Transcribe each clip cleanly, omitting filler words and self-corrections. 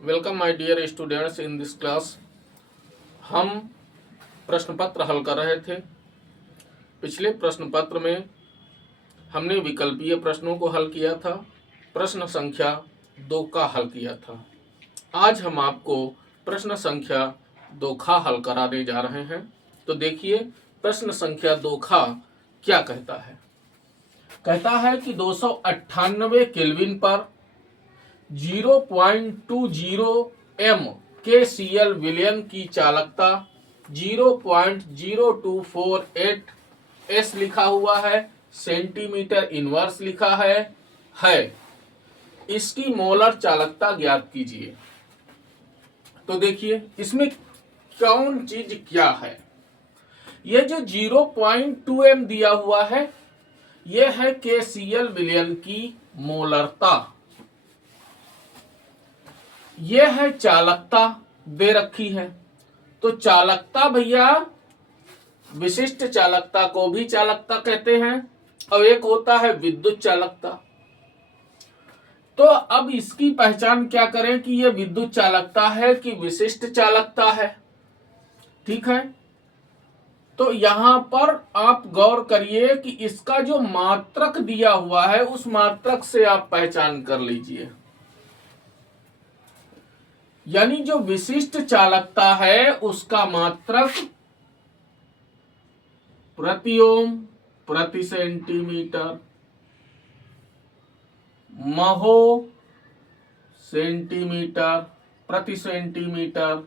Welcome my dear students in this class. हम प्रश्न पत्र हल कर रहे थे। पिछले प्रश्न पत्र में हमने विकल्पीय प्रश्नों को हल किया था, प्रश्न संख्या 2 का हल किया था। आज हम आपको प्रश्न संख्या 2 खा हल कराने जा रहे हैं। तो देखिए प्रश्न संख्या 2 खा क्या कहता है। कहता है कि 298 केल्विन पर 0.20 m के सीएल विलयन की चालकता 0.0248 s लिखा हुआ है, सेंटीमीटर इनवर्स लिखा है। इसकी मोलर चालकता ज्ञात कीजिए। तो देखिए इसमें कौन चीज क्या है। ये जो 0.2 m दिया हुआ है यह है KCl विलयन की मोलरता। यह है चालकता दे रखी है। तो चालकता भैया विशिष्ट चालकता को भी चालकता कहते हैं और एक होता है विद्युत चालकता। तो अब इसकी पहचान क्या करें कि यह विद्युत चालकता है कि विशिष्ट चालकता है। ठीक है, तो यहां पर आप गौर करिए कि इसका जो मात्रक दिया हुआ है उस मात्रक से आप पहचान कर लीजिए। यानी जो विशिष्ट चालकता है उसका मात्रक प्रति ओम प्रति सेंटीमीटर, महो सेंटीमीटर प्रति सेंटीमीटर,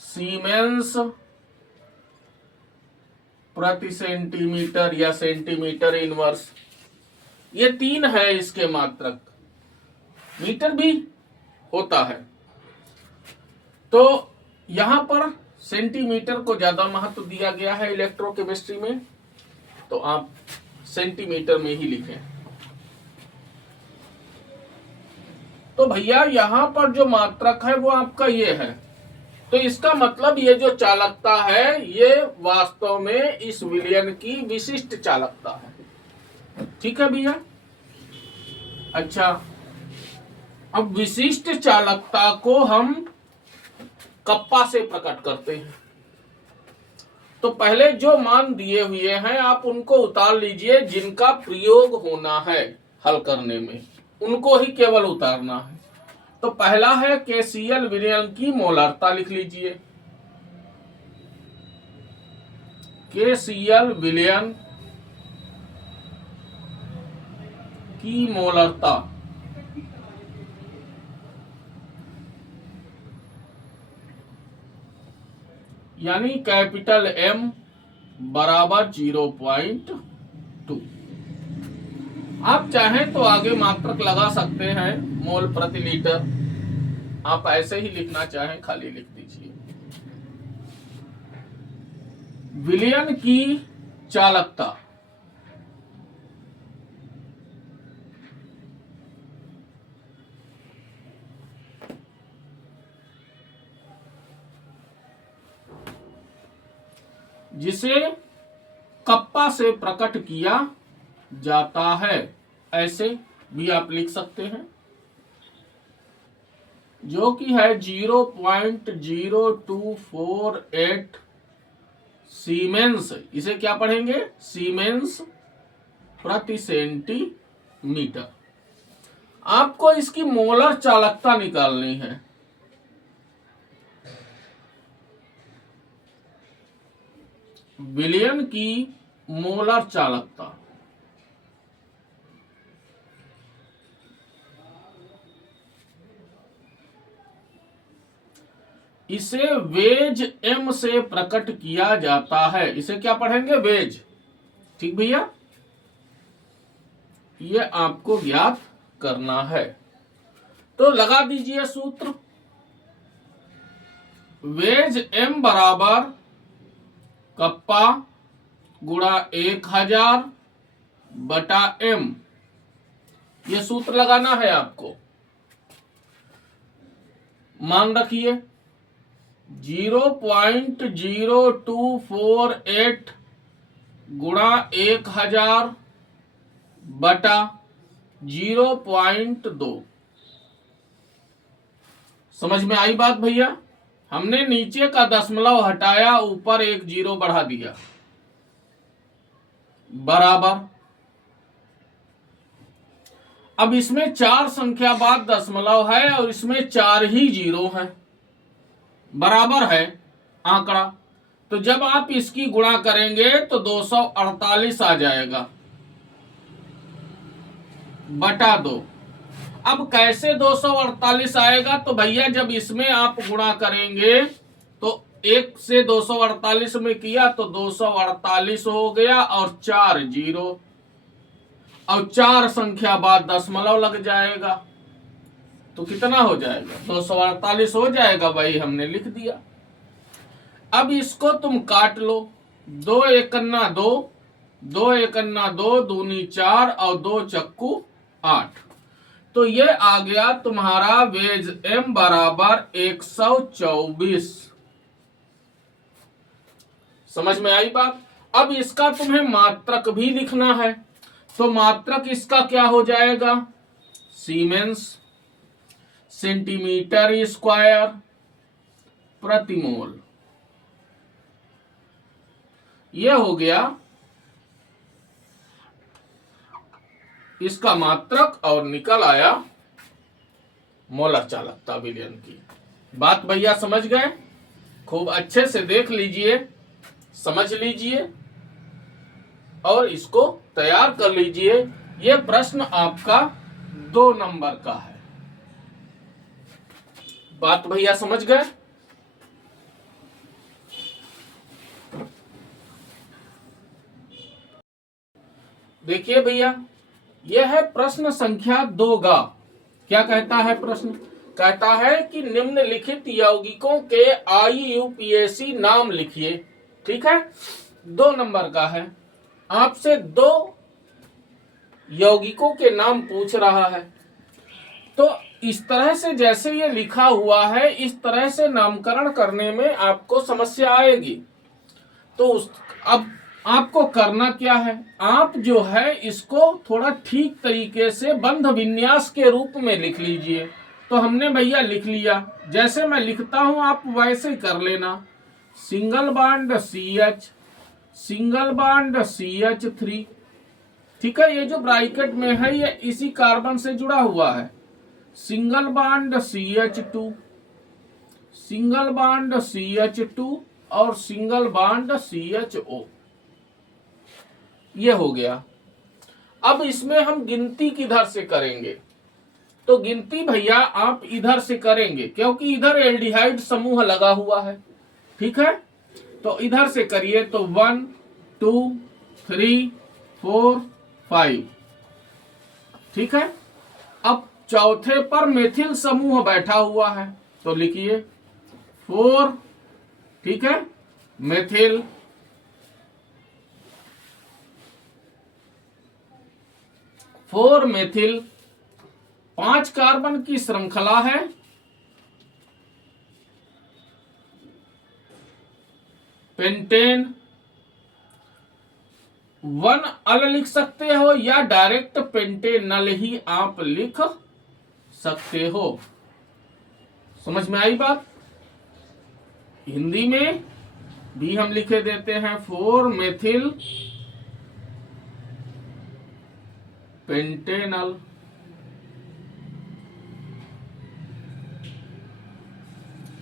सीमेंस प्रति सेंटीमीटर या सेंटीमीटर इनवर्स, ये 3 है इसके मात्रक। मीटर भी होता है। तो यहां पर सेंटीमीटर को ज्यादा महत्व दिया गया है इलेक्ट्रोकेमिस्ट्री में, तो आप सेंटीमीटर में ही लिखें। तो भैया यहां पर जो मात्रक है वो आपका ये है। तो इसका मतलब ये जो चालकता है ये वास्तव में इस विलयन की विशिष्ट चालकता है। ठीक है भैया। अच्छा, अब विशिष्ट चालकता को हम कप्पा से प्रकट करते हैं। तो पहले जो मान दिए हुए हैं आप उनको उतार लीजिए, जिनका प्रयोग होना है हल करने में उनको ही केवल उतारना है। तो पहला है KCl विलयन की मोलरता, लिख लीजिए KCl विलयन की मोलरता। यानी कैपिटल M बराबर 0.2। आप चाहें तो आगे मात्रक लगा सकते हैं, मोल प्रति लीटर। आप ऐसे ही लिखना चाहें खाली लिख दीजिए। विलयन की चालकता जिसे कप्पा से प्रकट किया जाता है, ऐसे भी आप लिख सकते हैं, जो कि है 0.0248 सीमेंस। इसे क्या पढ़ेंगे? सीमेंस प्रति सेंटीमीटर। आपको इसकी मोलर चालकता निकालनी है। विलयन की मोलर चालकता इसे वेज M से प्रकट किया जाता है। इसे क्या पढ़ेंगे? वेज। ठीक भैया, ये आपको ज्ञात करना है। तो लगा दीजिए सूत्र। वेज M बराबर कप्पा गुणा 1000 बटा M। ये सूत्र लगाना है आपको। मान रखिए 0.0248 गुणा 1000 बटा 0.2। समझ में आई बात भैया? हमने नीचे का दशमलव हटाया, ऊपर एक जीरो बढ़ा दिया, बराबर। अब इसमें 4 संख्या बाद दशमलव है और इसमें 4 ही जीरो है, बराबर है आंकड़ा। तो जब आप इसकी गुणा करेंगे तो 248 आ जाएगा बटा 2। अब कैसे 248 आएगा? तो भैया जब इसमें आप गुणा करेंगे तो 1 से 248 में किया तो 248 हो गया और 4 जीरो, और 4 संख्या बाद दशमलव लग जाएगा तो कितना हो जाएगा? 248 हो जाएगा भाई, हमने लिख दिया। अब इसको तुम काट लो, 2 एकन्ना 2, 2 एकन्ना 2, दूनी 4 और 2 चक्कू 8। तो ये आ गया तुम्हारा वेज एम बराबर 124। समझ में आई बात? अब इसका तुम्हें मात्रक भी लिखना है, तो मात्रक इसका क्या हो जाएगा? सीमेंस सेंटीमीटर स्क्वायर प्रति मोल। ये हो गया इसका मात्रक और निकल आया मोलर चालकता विलयन की। बात भैया समझ गए? खूब अच्छे से देख लीजिए, समझ लीजिए और इसको तैयार कर लीजिए। ये प्रश्न आपका 2 नंबर का है। बात भैया समझ गए? देखिए भैया, यह है प्रश्न संख्या 2 गा। क्या कहता है प्रश्न? कहता है कि निम्नलिखित यौगिकों के IUPAC नाम लिखिए। ठीक है, 2 नंबर का है। आपसे 2 यौगिकों के नाम पूछ रहा है, तो इस तरह से जैसे ये लिखा हुआ है इस तरह से नामकरण करने में आपको समस्या आएगी। तो अब आपको करना क्या है? आप जो है इसको थोड़ा ठीक तरीके से बंध विन्यास के रूप में लिख लीजिए। तो हमने भैया लिख लिया, जैसे मैं लिखता हूं आप वैसे ही कर लेना। Single bond CH, single bond CH3। ठीक है, ये जो ब्रैकेट में है ये इसी कार्बन से जुड़ा हुआ है। Single bond CH2, single bond CH2 और सिंगल बॉन्ड CHO। ये हो गया। अब इसमें हम गिनती किधर से करेंगे? तो गिनती भैया आप इधर से करेंगे, क्योंकि इधर एल्डिहाइड समूह लगा हुआ है। ठीक है, तो इधर से करिए। तो 1 2 3 4 5। ठीक है, अब चौथे पर मेथिल समूह बैठा हुआ है, तो लिखिए 4। ठीक है, मेथिल 4 मेथिल। 5 कार्बन की श्रृंखला है। पेंटेन 1 अल लिख सकते हो या डायरेक्ट पेंटेनल ही आप लिख सकते हो। समझ में आई बात? हिंदी में भी हम लिखे देते हैं 4 मेथिल पेंटेनल।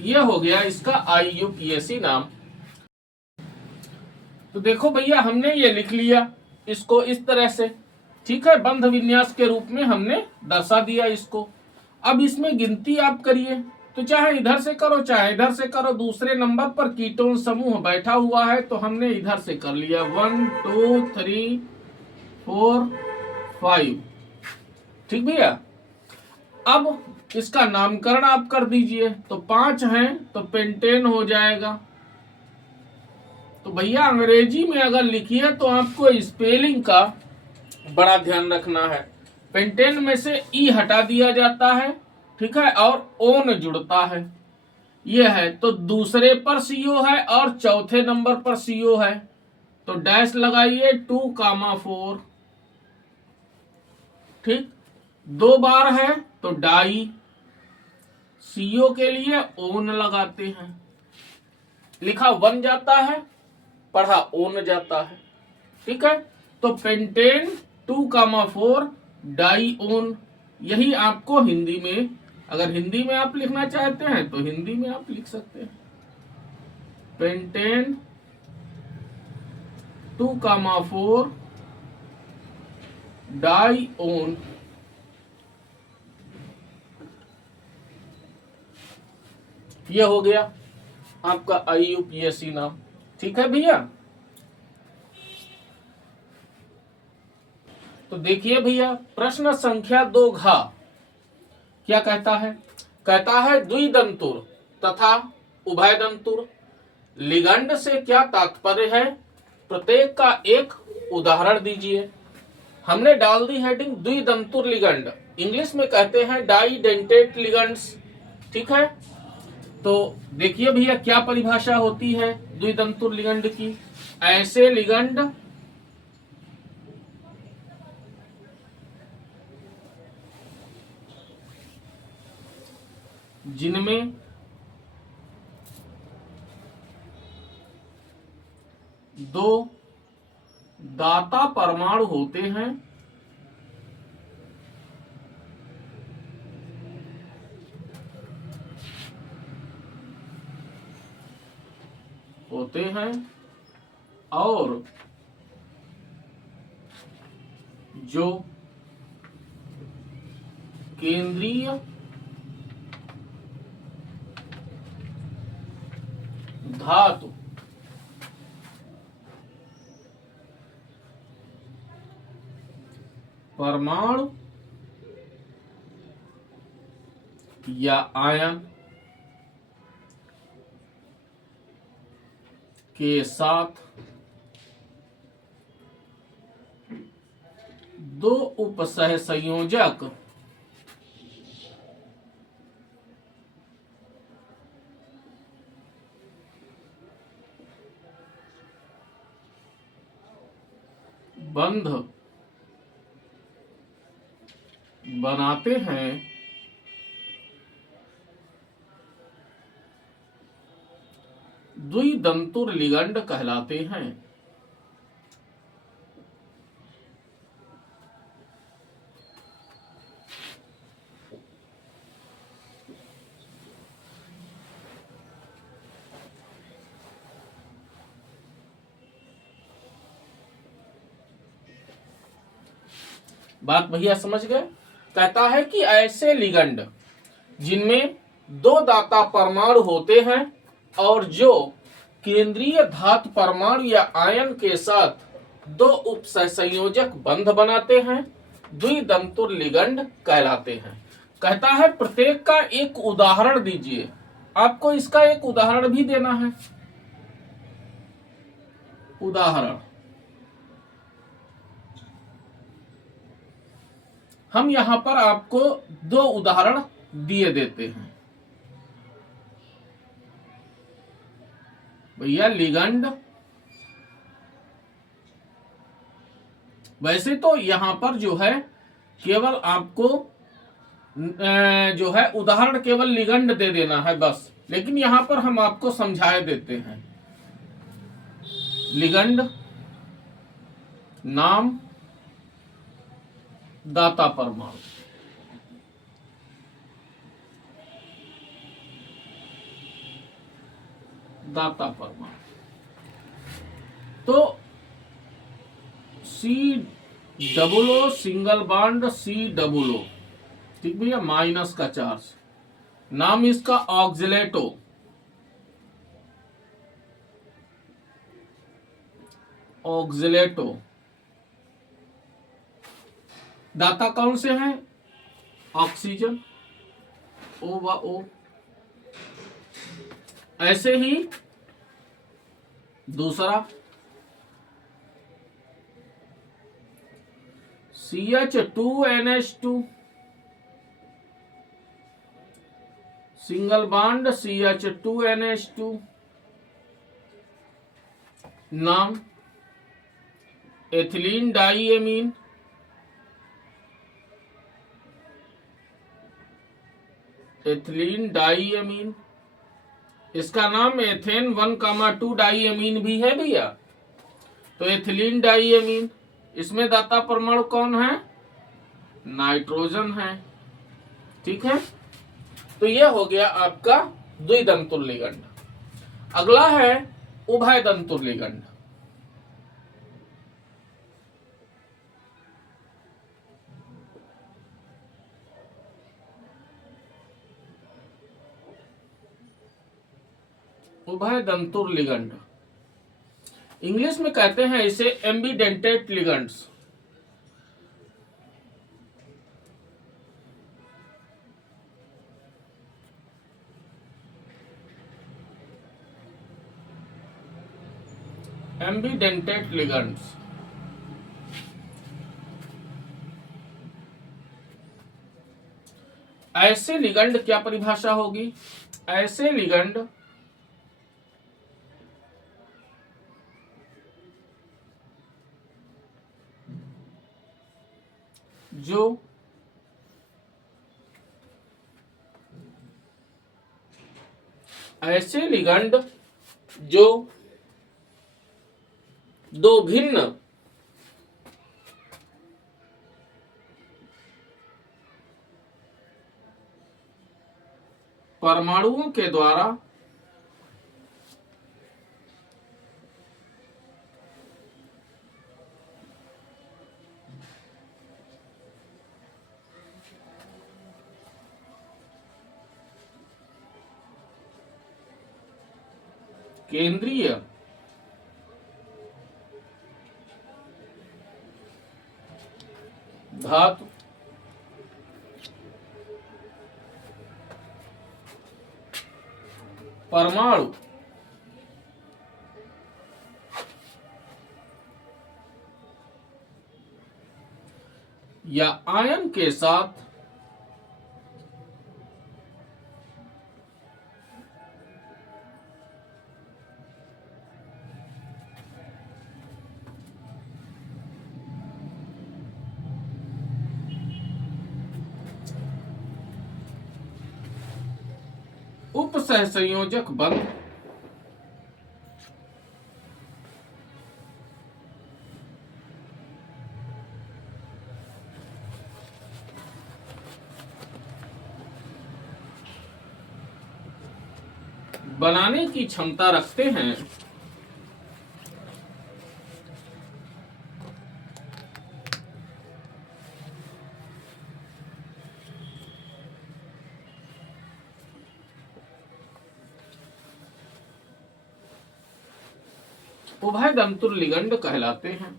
यह हो गया इसका IUPAC नाम। तो देखो भैया हमने ये लिख लिया इसको इस तरह से। ठीक है, बंध विन्यास के रूप में हमने दर्शा दिया इसको। अब इसमें गिनती आप करिए, तो चाहे इधर से करो चाहे इधर से करो। दूसरे नंबर पर कीटोन समूह बैठा हुआ है तो हमने इधर से कर लिया 1 2 3 4 5। ठीक भैया, अब इसका नामकरण आप कर दीजिए। तो 5 हैं तो पेंटेन हो जाएगा। तो भैया अंग्रेजी में अगर लिखिए तो आपको स्पेलिंग का बड़ा ध्यान रखना है। पेंटेन में से ई हटा दिया जाता है, ठीक है, और ओन जुड़ता है। यह है, तो दूसरे पर CO है और चौथे नंबर पर CO है, तो डैश लगाइए 2,4। ठीक, 2 बार है तो डाई, CO के लिए ओन लगाते हैं, लिखा 1 जाता है, पढ़ा ओन जाता है। ठीक है, तो पेंटेन 2,4 डाई ओन, यही आपको हिंदी में, अगर हिंदी में आप लिखना चाहते हैं तो हिंदी में आप लिख सकते हैं, पेंटेन 2,4 डाई ओन। ये हो गया आपका IUPAC नाम। ठीक है भैया, तो देखिए भैया प्रश्न संख्या 2 घ क्या कहता है? कहता है द्विदंतुर तथा उभयदंतुर लिगंड से क्या तात्पर्य है, प्रत्येक का एक उदाहरण दीजिए। हमने डाल दी हेडिंग द्विदंतुर लिगंड, इंग्लिश में कहते हैं डाइडेंटेट लिगंड्स। ठीक है, तो देखिए भैया क्या परिभाषा होती है द्विदंतुर लिगंड की। ऐसे लिगंड जिनमें दो दाता परमाणु होते हैं और जो केंद्रीय धातु परमाणु या आयन के साथ दो उपसहसंयोजक बंध बनाते हैं द्विदंतुर लिगंड कहलाते हैं। बात भैया समझ गए? कहता है कि ऐसे लिगंड जिनमें दो दाता परमाणु होते हैं और जो केंद्रीय धातु परमाणु या आयन के साथ दो उपसंयोजक बंध बनाते हैं द्विदंतुर लिगंड कहलाते हैं। कहता है प्रत्येक का एक उदाहरण दीजिए। आपको इसका एक उदाहरण भी देना है। उदाहरण हम यहां पर आपको दो उदाहरण दिए देते हैं भैया। लिगंड वैसे तो यहां पर जो है केवल आपको जो है उदाहरण केवल लिगंड दे देना है बस, लेकिन यहां पर हम आपको समझाए देते हैं। लिगंड नाम दाता परमाणु, दाता परमाणु तो COO सिंगल बॉन्ड COO, ठीक भैया, माइनस का चार्ज। नाम इसका ऑक्सिलेटो, ऑक्सिलेटो। दाता कौन से हैं? ऑक्सीजन, O व O। ऐसे ही दूसरा CH2NH2 सिंगल बॉन्ड CH2NH2। नाम एथिलीन डाइएमीन, एथिलीन डाईएमीन, इसका नाम एथेन 1,2 डाईएमीन भी है भैया। तो एथिलीन डाईएमीन, इसमें दाता परमाणु कौन है? नाइट्रोजन है। ठीक है, तो यह हो गया आपका द्विदंतुर लिगंड। अगला है उभयदंतुर लिगंड। उभयदंतुर लिगंड, इंग्लिश में कहते हैं इसे एम्बिडेंटेट लिगंड्स। एम्बिडेंटेट लिगंड्स, ऐसे लिगंड, क्या परिभाषा होगी? ऐसे लिगंड जो ऐसे लिगंड जो दो भिन्न परमाणुओं के द्वारा केंद्रीय धातु परमाणु या आयन के साथ उपसहसंयोजक बंध बनाने की क्षमता रखते हैं। उभयदंतुर लिगंड कहलाते हैं।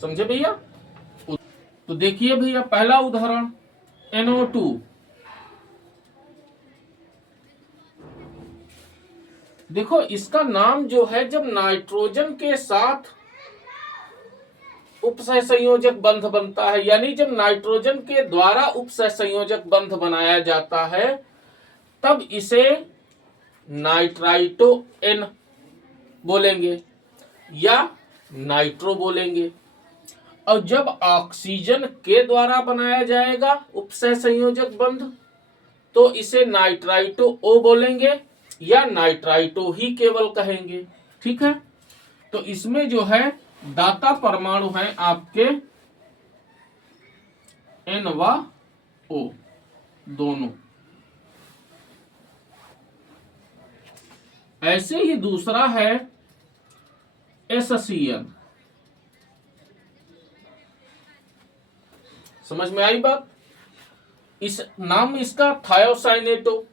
समझे भैया? तो देखिए भैया, पहला उदाहरण NO2। देखो, इसका नाम जो है, जब नाइट्रोजन के साथ उपसहसंयोजक बंध बनता है, यानी जब नाइट्रोजन के द्वारा उपसहसंयोजक बंध बनाया जाता है, तब इसे नाइट्राइटो N बोलेंगे या नाइट्रो बोलेंगे। और जब ऑक्सीजन के द्वारा बनाया जाएगा उपसहसंयोजक बंध, तो इसे नाइट्राइटो O बोलेंगे या नाइट्राइटो ही केवल कहेंगे। ठीक है, तो इसमें जो है दाता परमाणु है आपके N व O दोनों। ऐसे ही दूसरा है SCN। समझ में आई बात? इस नाम इसका थायोसाइनेटो,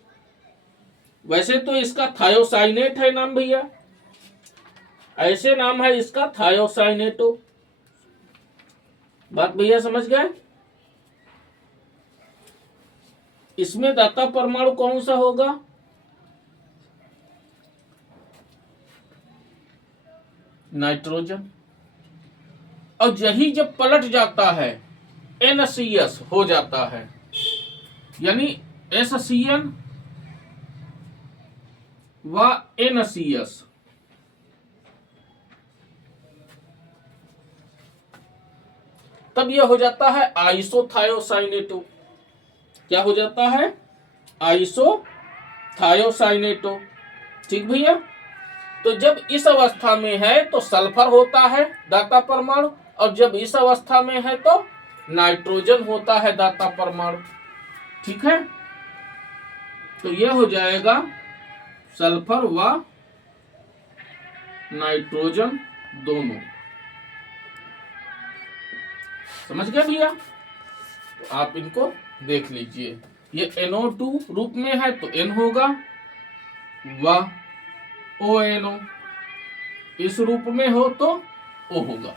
वैसे तो इसका थायोसाइनेट है नाम भैया, ऐसे नाम है इसका थायोसाइनेटो। बात भैया समझ गए? इसमें दाता परमाणु कौन सा होगा? नाइट्रोजन। और यही जब पलट जाता है NCS हो जाता है, यानी SCN व NCS, तब यह हो जाता है आइसोथायोसाइनेटो। क्या हो जाता है? आइसोथायोसाइनेटो। ठीक भैया। तो जब इस अवस्था में है तो सल्फर होता है दाता परमाणु, और जब इस अवस्था में है तो नाइट्रोजन होता है दाता परमाणु। ठीक है, तो यह हो जाएगा सल्फर व नाइट्रोजन दोनों। समझ गए भैया? तो आप इनको देख लीजिए, ये NO2 रूप में है तो N होगा, व ONO इस रूप में हो तो O होगा।